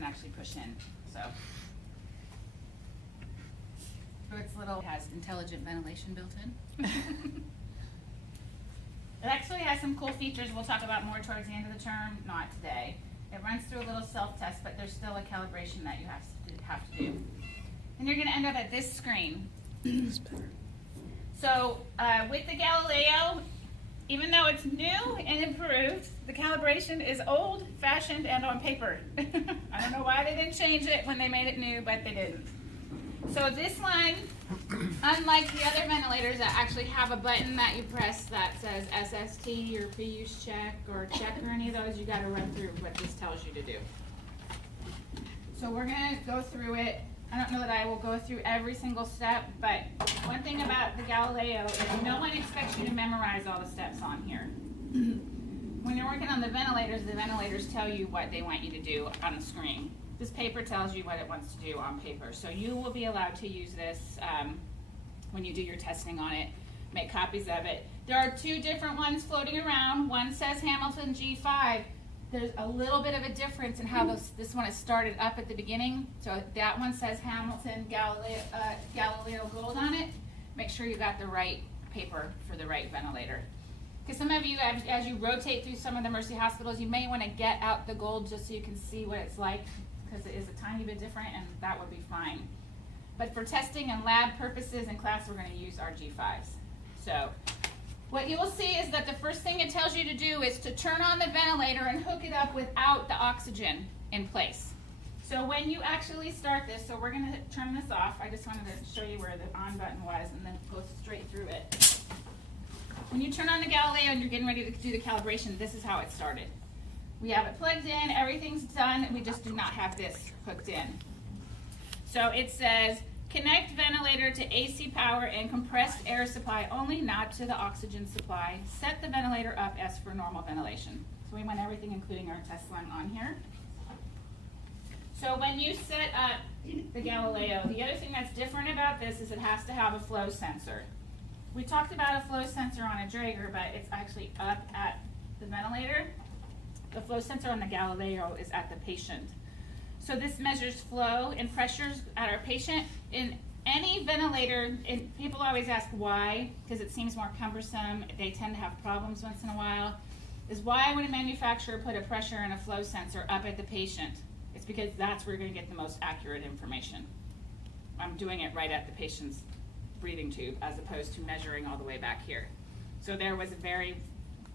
can actually push in, so. It's little, it has intelligent ventilation built in. It actually has some cool features we'll talk about more towards the end of the term, not today. It runs through a little self-test, but there's still a calibration that you have to do. And you're gonna end up at this screen. So with the Galileo, even though it's new and improved, the calibration is old-fashioned and on paper. I don't know why they didn't change it when they made it new, but they didn't. So this one, unlike the other ventilators that actually have a button that you press that says SST or pre-use check or check or any of those, you gotta run through what this tells you to do. So we're gonna go through it. I don't know that I will go through every single step, but one thing about the Galileo is no one expects you to memorize all the steps on here. When you're working on the ventilators tell you what they want you to do on the screen. This paper tells you what it wants to do on paper. So you will be allowed to use this when you do your testing on it. Make copies of it. There are two different ones floating around. One says Hamilton G5. There's a little bit of a difference in how this one is started up at the beginning. So that one says Hamilton Galileo Gold on it. Make sure you got the right paper for the right ventilator. Because some of you, as you rotate through some of the Mercy hospitals, you may want to get out the gold just so you can see what it's like, because it is a tiny bit different, and that would be fine. But for testing and lab purposes in class, we're going to use our G5s. So what you will see is that the first thing it tells you to do is to turn on the ventilator and hook it up without the oxygen in place. So when you actually start this, so we're going to turn this off. I just wanted to show you where the on button was and then go straight through it. When you turn on the Galileo and you're getting ready to do the calibration, this is how it started. We have it plugged in, everything's done, we just do not have this hooked in. So it says, connect ventilator to AC power and compressed air supply only, not to the oxygen supply. Set the ventilator up as for normal ventilation. So we want everything, including our test one, on here. So when you set up the Galileo, the other thing that's different about this is it has to have a flow sensor. We talked about a flow sensor on a Draeger, but it's actually up at the ventilator. The flow sensor on the Galileo is at the patient. So this measures flow and pressures at our patient. In any ventilator, and people always ask why, because it seems more cumbersome, they tend to have problems once in a while, is why would a manufacturer put a pressure and a flow sensor up at the patient? It's because that's where you're going to get the most accurate information. I'm doing it right at the patient's breathing tube as opposed to measuring all the way back here. So there was a very,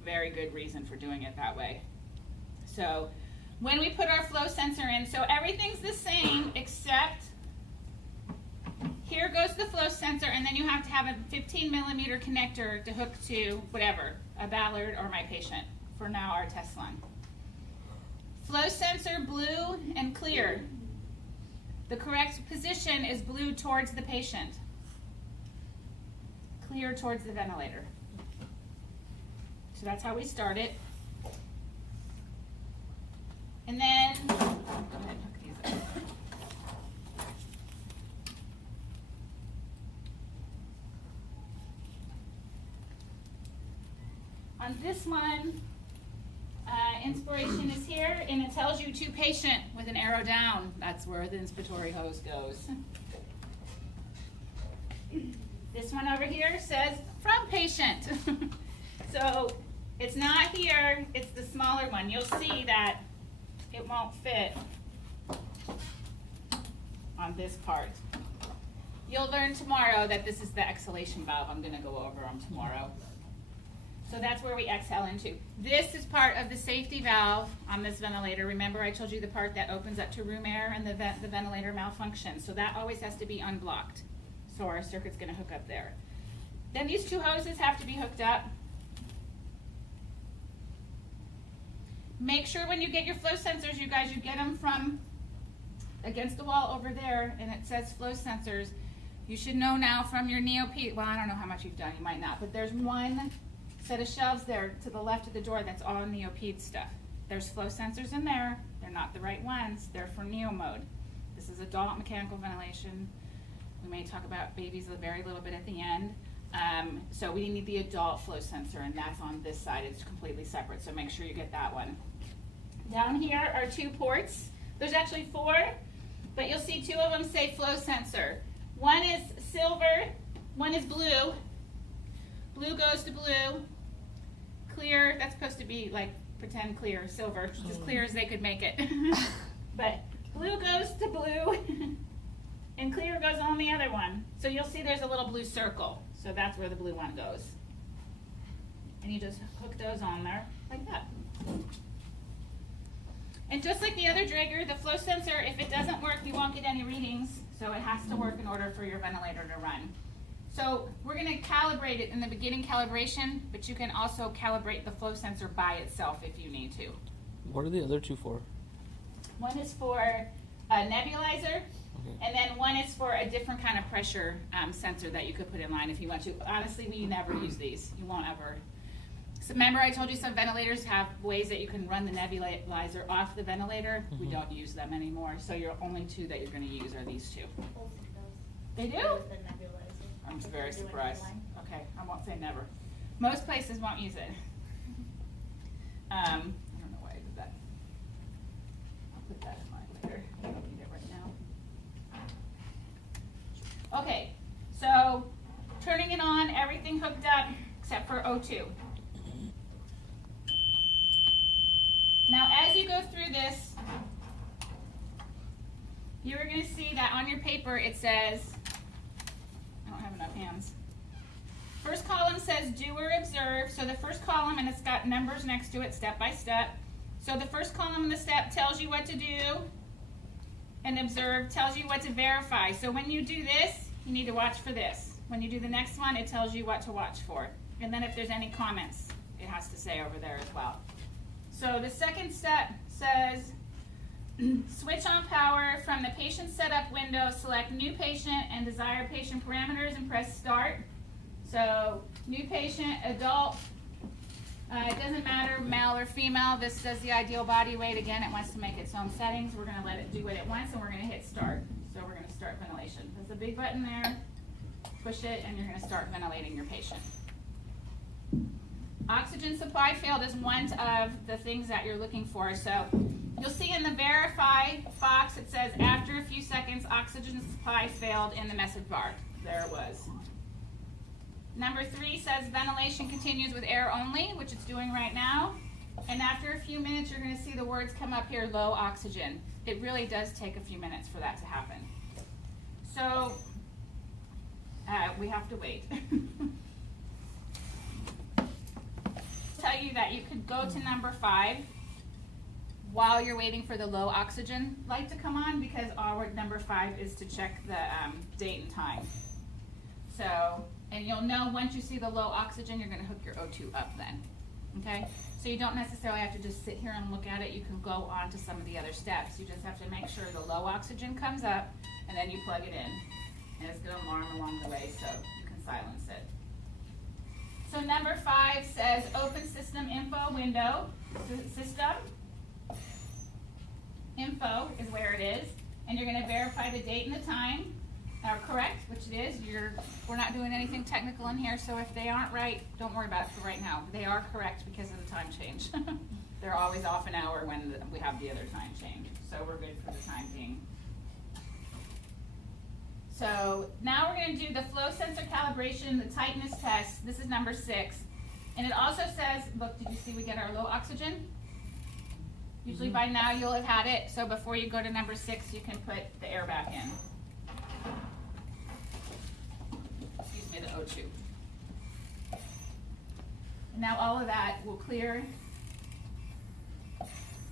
very good reason for doing it that way. So when we put our flow sensor in, so everything's the same except here goes the flow sensor, and then you have to have a 15 millimeter connector to hook to whatever, a Ballard or my patient for now our test one. Flow sensor blue and clear. The correct position is blue towards the patient. Clear towards the ventilator. So that's how we start it. And then, go ahead and hook these up. On this one, inspiration is here, and it tells you to patient with an arrow down. That's where the inspiratory hose goes. This one over here says from patient. So it's not here, it's the smaller one. You'll see that it won't fit on this part. You'll learn tomorrow that this is the exhalation valve. I'm going to go over them tomorrow. So that's where we exhale into. This is part of the safety valve on this ventilator. Remember I told you the part that opens up to room air and the ventilator malfunctions. So that always has to be unblocked. So our circuit's going to hook up there. Then these two hoses have to be hooked up. Make sure when you get your flow sensors, you guys, you get them from against the wall over there, and it says flow sensors. You should know now from your neopede, well, I don't know how much you've done, you might not, but there's one set of shelves there to the left of the door that's all neopede stuff. There's flow sensors in there. They're not the right ones. They're for neo mode. This is adult mechanical ventilation. We may talk about babies a very little bit at the end. So we need the adult flow sensor, and that's on this side. It's completely separate, so make sure you get that one. Down here are two ports. There's actually 4, but you'll see 2 of them say flow sensor. One is silver, one is blue. Blue goes to blue. Clear, that's supposed to be like pretend clear, silver, as clear as they could make it. But blue goes to blue, and clear goes on the other one. So you'll see there's a little blue circle. So that's where the blue one goes. And you just hook those on there like that. And just like the other Draeger, the flow sensor, if it doesn't work, you won't get any readings. So it has to work in order for your ventilator to run. So we're going to calibrate it in the beginning calibration, but you can also calibrate the flow sensor by itself if you need to. What are the other 2 for? One is for a nebulizer, and then one is for a different kind of pressure sensor that you could put in line if you want to. Honestly, we never use these. You won't ever. So remember I told you some ventilators have ways that you can run the nebulizer off the ventilator? We don't use them anymore. So your only 2 that you're going to use are these 2. They do? I'm very surprised. Okay, I won't say never. Most places won't use it. I don't know why I did that. I'll put that in mind later. I don't need it right now. Okay, so turning it on, everything hooked up except for O2. Now as you go through this, you're going to see that on your paper it says, I don't have enough hands. First column says do or observe. So the first column, and it's got numbers next to it step by step. So the first column in the step tells you what to do, and observe tells you what to verify. So when you do this, you need to watch for this. When you do the next one, it tells you what to watch for. And then if there's any comments, it has to say over there as well. So the second step says switch on power from the patient setup window, select new patient and desired patient parameters and press start. So new patient, adult, it doesn't matter male or female. This does the ideal body weight. Again, it wants to make its own settings. We're going to let it do what it wants, and we're going to hit start. So we're going to start ventilation. There's a big button there. Push it and you're going to start ventilating your patient. Oxygen supply failed is one of the things that you're looking for. So you'll see in the verify box it says after a few seconds oxygen supply failed in the message bar. There it was. Number 3 says ventilation continues with air only, which it's doing right now. And after a few minutes you're going to see the words come up here, low oxygen. It really does take a few minutes for that to happen. So we have to wait. Tell you that you could go to number 5 while you're waiting for the low oxygen light to come on, because our number 5 is to check the date and time. So, and you'll know once you see the low oxygen, you're going to hook your O2 up then. Okay? So you don't necessarily have to just sit here and look at it. You can go on to some of the other steps. You just have to make sure the low oxygen comes up, and then you plug it in. And it's going to alarm along the way, so you can silence it. So number 5 says open system info window. System info is where it is, and you're going to verify the date and the time are correct, which it is. We're not doing anything technical in here, so if they aren't right, don't worry about it for right now. They are correct because of the time change. They're always off an hour when we have the other time change, so we're good for the time being. So now we're going to do the flow sensor calibration, the tightness test. This is number 6. And it also says, look, did you see we get our low oxygen? Usually by now you'll have had it. So before you go to number 6, you can put the air back in. Excuse me, the O2. And now all of that will clear.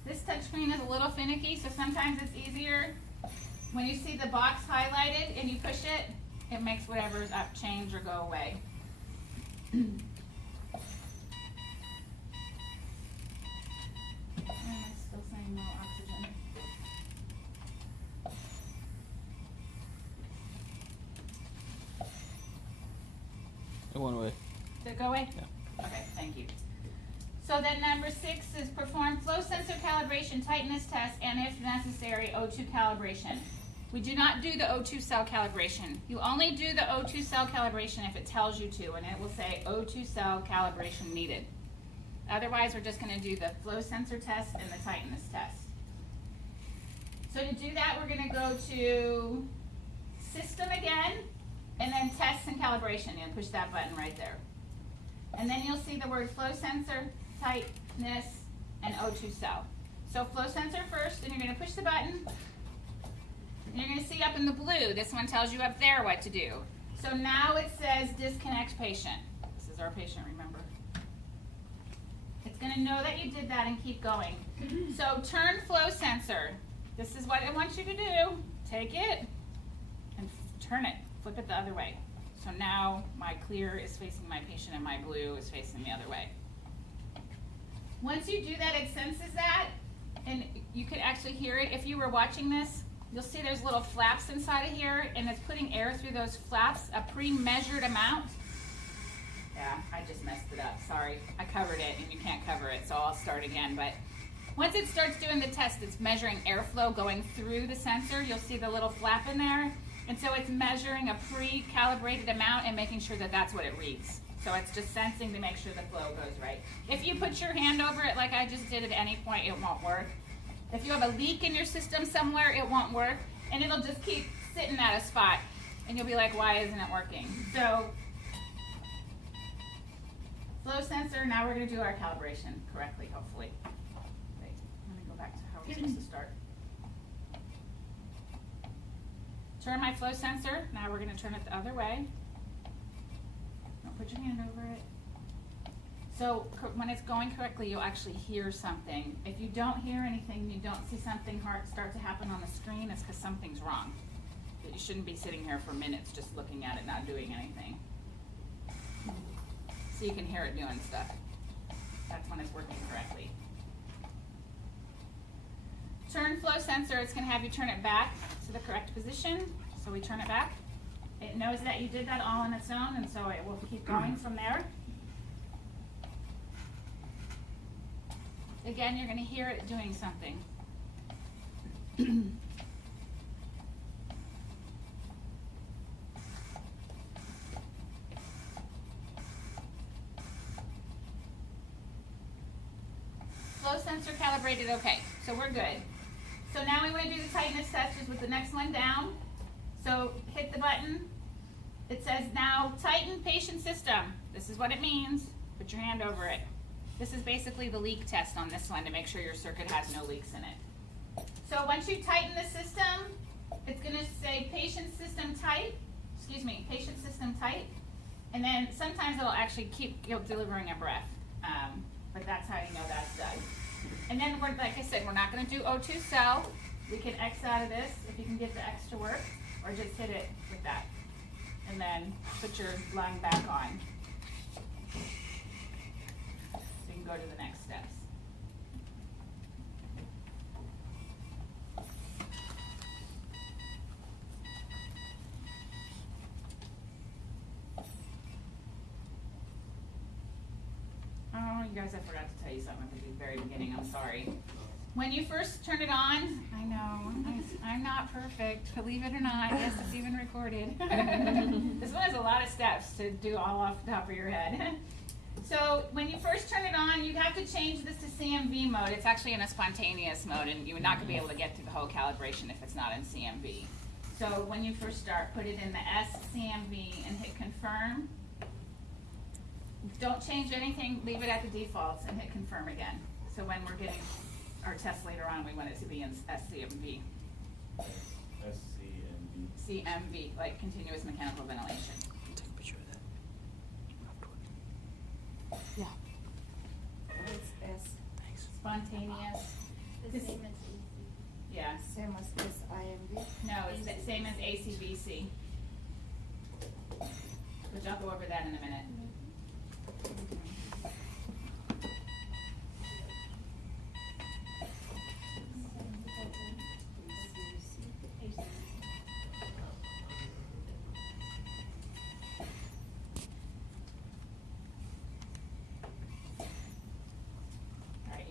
This touchscreen is a little finicky, so sometimes it's easier. When you see the box highlighted and you push it, it makes whatever's up change or go away. And it's still saying no oxygen. It went away. Did it go away? Yeah. Okay, thank you. So then number 6 is perform flow sensor calibration, tightness test, and if necessary, O2 calibration. We do not do the O2 cell calibration. You only do the O2 cell calibration if it tells you to, and it will say O2 cell calibration needed. Otherwise, we're just going to do the flow sensor test and the tightness test. So to do that, we're going to go to System again, and then Tests and Calibration, and push that button right there. And then you'll see the word Flow Sensor, Tightness, and O2 Cell. So Flow Sensor first, and you're going to push the button. And you're going to see up in the blue, this one tells you up there what to do. So now it says Disconnect Patient. This is our patient, remember? It's going to know that you did that and keep going. So turn Flow Sensor. This is what it wants you to do. Take it and turn it. Flip it the other way. So now my clear is facing my patient and my blue is facing the other way. Once you do that, it senses that, and you could actually hear it. If you were watching this, you'll see there's little flaps inside of here, and it's putting air through those flaps, a pre-measured amount. Yeah, I just messed it up, sorry. I covered it, and you can't cover it, so I'll start again. But once it starts doing the test, it's measuring airflow going through the sensor. You'll see the little flap in there. And so it's measuring a pre-calibrated amount and making sure that that's what it reads. So it's just sensing to make sure the flow goes right. If you put your hand over it like I just did at any point, it won't work. If you have a leak in your system somewhere, it won't work. And it'll just keep sitting at a spot. And you'll be like, why isn't it working? So, flow sensor, now we're going to do our calibration correctly, hopefully. Wait, let me go back to how we're supposed to start. Turn my flow sensor. Now we're going to turn it the other way. Don't put your hand over it. So when it's going correctly, you'll actually hear something. If you don't hear anything, you don't see something hard start to happen on the screen, it's because something's wrong. But you shouldn't be sitting here for minutes just looking at it, not doing anything. So you can hear it doing stuff. That's when it's working correctly. Turn flow sensor, it's going to have you turn it back to the correct position. So we turn it back. It knows that you did that all on its own, and so it will keep going from there. Again, you're going to hear it doing something. Flow sensor calibrated, okay, so we're good. So now we want to do the tightness test just with the next one down. So hit the button. It says now tighten patient system. This is what it means. Put your hand over it. This is basically the leak test on this one to make sure your circuit has no leaks in it. So once you tighten the system, it's going to say patient system tight, patient system tight, and then sometimes it'll actually keep delivering a breath, but that's how you know that's done. And then, like I said, we're not going to do O2 cell. We can X out of this if you can get the X to work, or just hit it with that. And then put your lung back on. So you can go to the next steps. Oh, you guys, I forgot to tell you something at the very beginning. I'm sorry. When you first turn it on, I know, I'm not perfect, believe it or not. Yes, it's even recorded. This one has a lot of steps to do all off the top of your head. So when you first turn it on, you have to change this to CMV mode. It's actually in a spontaneous mode, and you're not going to be able to get through the whole calibration if it's not in CMV. So when you first start, put it in the SCMV and hit confirm. Don't change anything, leave it at the defaults and hit confirm again. So when we're getting our test later on, we want it to be in SCMV. SCMV. CMV, like continuous mechanical ventilation. Take a picture of that. Yeah. It's S. Thanks. Spontaneous. The This- same as AC. Yeah. Same as this IMV. No, it's the same as ACVC. Which I'll go over that in a minute. Alright.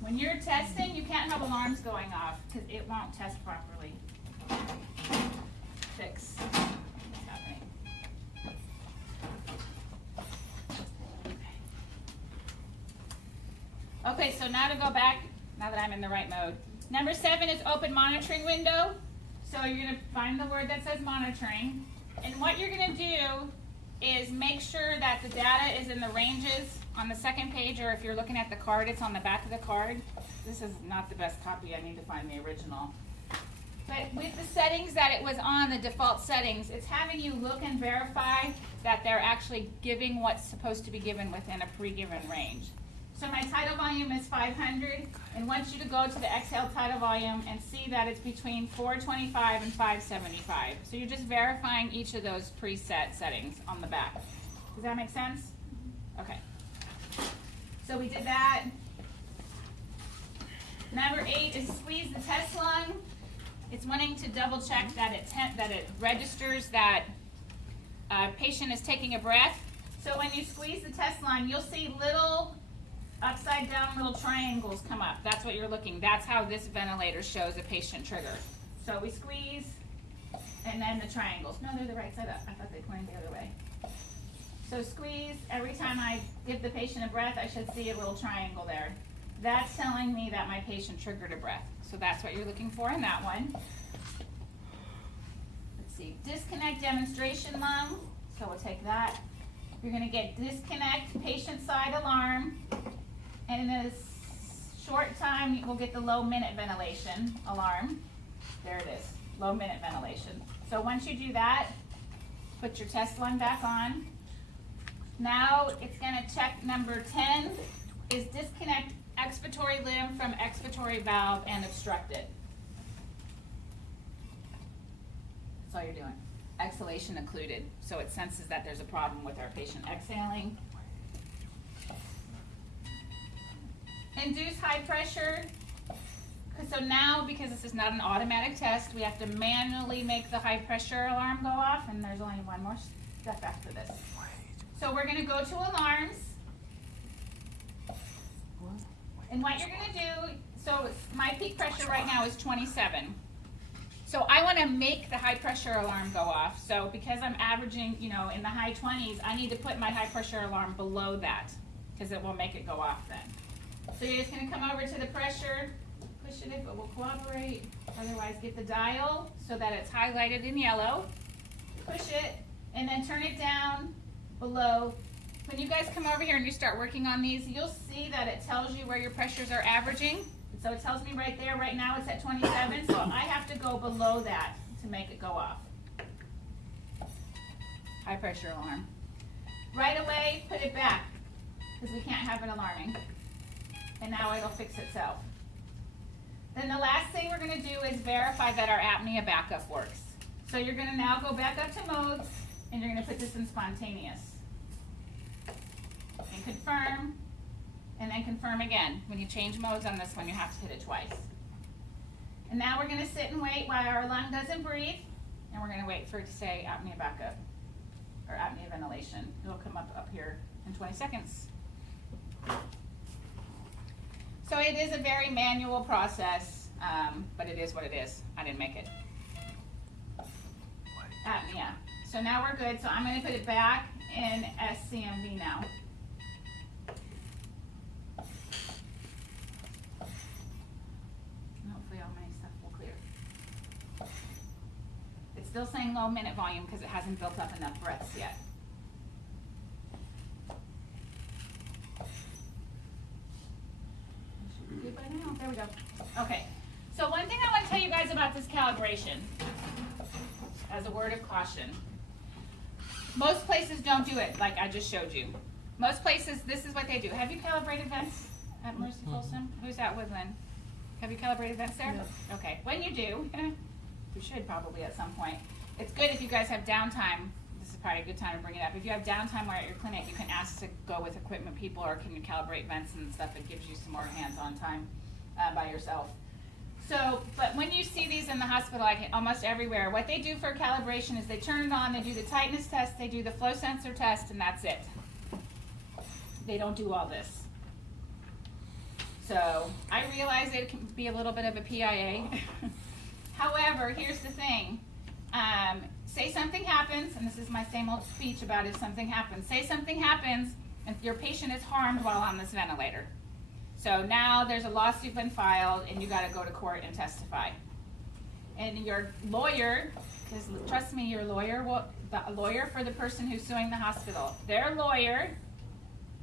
When you're testing, you can't have alarms going off because it won't test properly. Fix what's happening. Okay, so now to go back, now that I'm in the right mode, Number 7 is open monitoring window. So you're going to find the word that says monitoring. And what you're going to do is make sure that the data is in the ranges on the second page, or if you're looking at the card, it's on the back of the card. This is not the best copy. I need to find the original. But with the settings that it was on, the default settings, it's having you look and verify that they're actually giving what's supposed to be given within a pre-given range. So my tidal volume is 500, and wants you to go to the exhale tidal volume and see that it's between 425 and 575. So you're just verifying each of those preset settings on the back. Does that make sense? Okay. So we did that. Number 8 is squeeze the test lung. It's wanting to double check that it registers that patient is taking a breath. So when you squeeze the test line, you'll see little upside down little triangles come up. That's what you're looking. That's how this ventilator shows a patient trigger. So we squeeze, and then the triangles. No, they're the right side up. I thought they pointed the other way. So squeeze. Every time I give the patient a breath, I should see a little triangle there. That's telling me that my patient triggered a breath. So that's what you're looking for in that one. Let's see. Disconnect demonstration lung. So we'll take that. You're going to get disconnect patient side alarm. And in a short time, we'll get the low minute ventilation alarm. There it is. Low minute ventilation. So once you do that, put your test lung back on. Now it's going to check number 10 is disconnect expiratory limb from expiratory valve and obstruct it. That's all you're doing. Exhalation occluded. So it senses that there's a problem with our patient exhaling. Induce high pressure. So now, because this is not an automatic test, we have to manually make the high pressure alarm go off, and there's only one more step after this. So we're going to go to alarms. And what you're going to do, so my peak pressure right now is 27. So I want to make the high pressure alarm go off. So because I'm averaging, in the high 20s, I need to put my high pressure alarm below that, because it will make it go off then. So you're just going to come over to the pressure, push it if it will cooperate. Otherwise, get the dial so that it's highlighted in yellow. Push it, and then turn it down below. When you guys come over here and you start working on these, you'll see that it tells you where your pressures are averaging. So it tells me right there, right now it's at 27, so I have to go below that to make it go off. High pressure alarm. Right away, put it back, because we can't have it alarming. And now it'll fix itself. Then the last thing we're going to do is verify that our apnea backup works. So you're going to now go back up to modes, and you're going to put this in spontaneous. And confirm, and then confirm again. When you change modes on this one, you have to hit it twice. And now we're going to sit and wait while our lung doesn't breathe, and we're going to wait for it to say apnea backup, or apnea ventilation. It'll come up here in 20 seconds. So it is a very manual process, but it is what it is. I didn't make it. Apnea. So now we're good. So I'm going to put it back in SCMV now. Hopefully all my stuff will clear. It's still saying low minute volume because it hasn't built up enough breaths yet. Good by now. There we go. Okay. So one thing I want to tell you guys about this calibration, as a word of caution. Most places don't do it like I just showed you. Most places, this is what they do. Have you calibrated vents at Mercy Folsom? Who's at Woodland? Have you calibrated vents there? No. Okay. When you do, you should probably at some point. It's good if you guys have downtime. This is probably a good time to bring it up. If you have downtime while at your clinic, you can ask to go with equipment people, or can you calibrate vents and stuff. It gives you some more hands-on time by yourself. So, but when you see these in the hospital, like almost everywhere, what they do for calibration is they turn it on, they do the tightness test, they do the flow sensor test, and that's it. They don't do all this. So, I realize it can be a little bit of a PIA. However, here's the thing. Say something happens, and this is my same old speech about if something happens. Say something happens, and your patient is harmed while on this ventilator. So now there's a lawsuit been filed and you gotta go to court and testify. And your lawyer, because trust me, your lawyer the lawyer for the person who's suing the hospital, their lawyer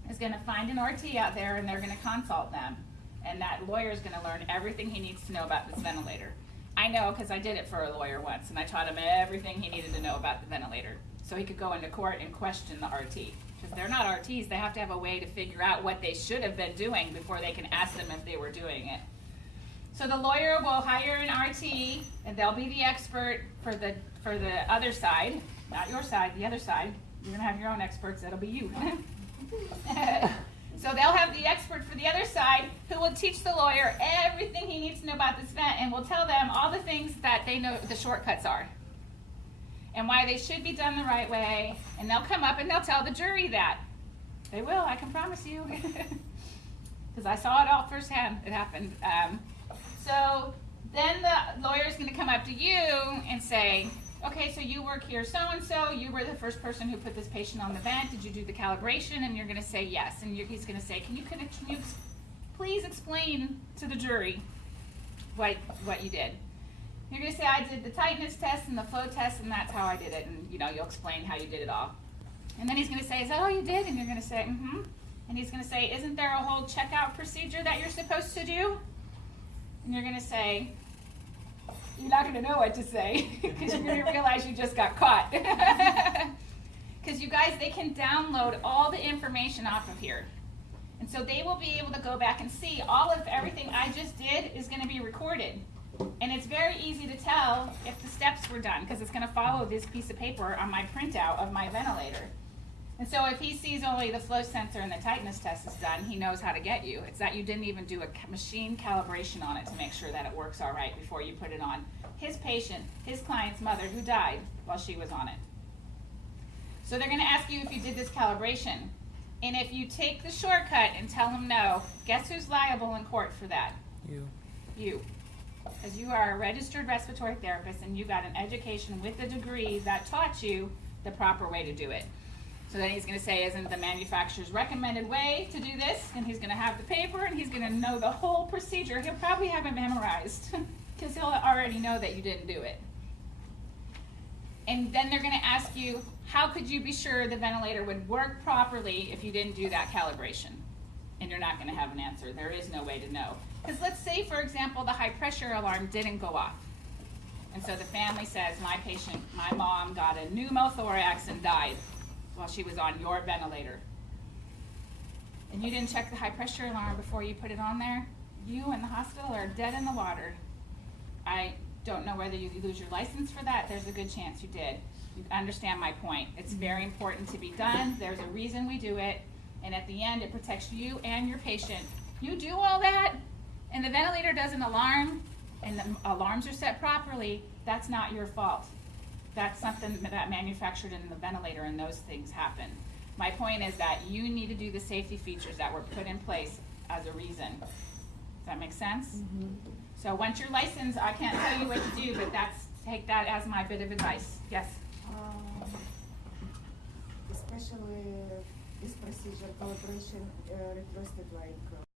is gonna find an RT out there and they're gonna consult them. And that lawyer is gonna learn everything he needs to know about this ventilator. I know, because I did it for a lawyer once, and I taught him everything he needed to know about the ventilator, so he could go into court and question the RT. Because they're not RTs, they have to have a way to figure out what they should have been doing before they can ask them if they were doing it. So the lawyer will hire an RT, and they'll be the expert for the other side, not your side, the other side. You're gonna have your own experts, that'll be you. So they'll have the expert for the other side who will teach the lawyer everything he needs to know about this vent and will tell them all the things that they know the shortcuts are and why they should be done the right way. And they'll come up and they'll tell the jury that. They will, I can promise you. Because I saw it all firsthand. It happened. So then the lawyer's going to come up to you and say, okay, so you work here so-and-so, you were the first person who put this patient on the vent, did you do the calibration? And you're gonna say yes, and he's gonna say, can you please explain to the jury what you did? You're gonna say, I did the tightness test and the flow test, and that's how I did it, and you'll explain how you did it all. And then he's gonna say, is that all you did? And you're gonna say, mm-hmm. And he's gonna say, isn't there a whole checkout procedure that you're supposed to do? And you're gonna say, you're not going to know what to say because you're going to realize you just got caught. Because you guys, they can download all the information off of here. And so they will be able to go back and see all of everything I just did is going to be recorded. And it's very easy to tell if the steps were done because it's going to follow this piece of paper on my printout of my ventilator. And so if he sees only the flow sensor and the tightness test is done, he knows how to get you. It's that you didn't even do a machine calibration on it to make sure that it works all right before you put it on his patient, his client's mother who died while she was on it. So they're going to ask you if you did this calibration. And if you take the shortcut and tell them no, guess who's liable in court for that? You. Because you are a registered respiratory therapist and you got an education with a degree that taught you the proper way to do it. So then he's going to say, isn't the manufacturer's recommended way to do this? And he's going to have the paper and he's going to know the whole procedure. He'll probably have it memorized because he'll already know that you didn't do it. And then they're going to ask you, how could you be sure the ventilator would work properly if you didn't do that calibration? And you're not going to have an answer. There is no way to know. Because let's say, for example, the high pressure alarm didn't go off. And so the family says, my mom got a pneumothorax and died while she was on your ventilator. And you didn't check the high pressure alarm before you put it on there, you and the hospital are dead in the water. I don't know whether you lose your license for that. There's a good chance you did. You understand my point. It's very important to be done. There's a reason we do it. And at the end, it protects you and your patient. You do all that, and the ventilator doesn't alarm, and the alarms are set properly, that's not your fault. That's something that manufactured in the ventilator, and those things happen. My point is that you need to do the safety features that were put in place as a reason. Does that make sense? Mm-hmm. So once you're licensed, I can't tell you what to do, but take that as my bit of advice. Yes? Especially this procedure calibration requested like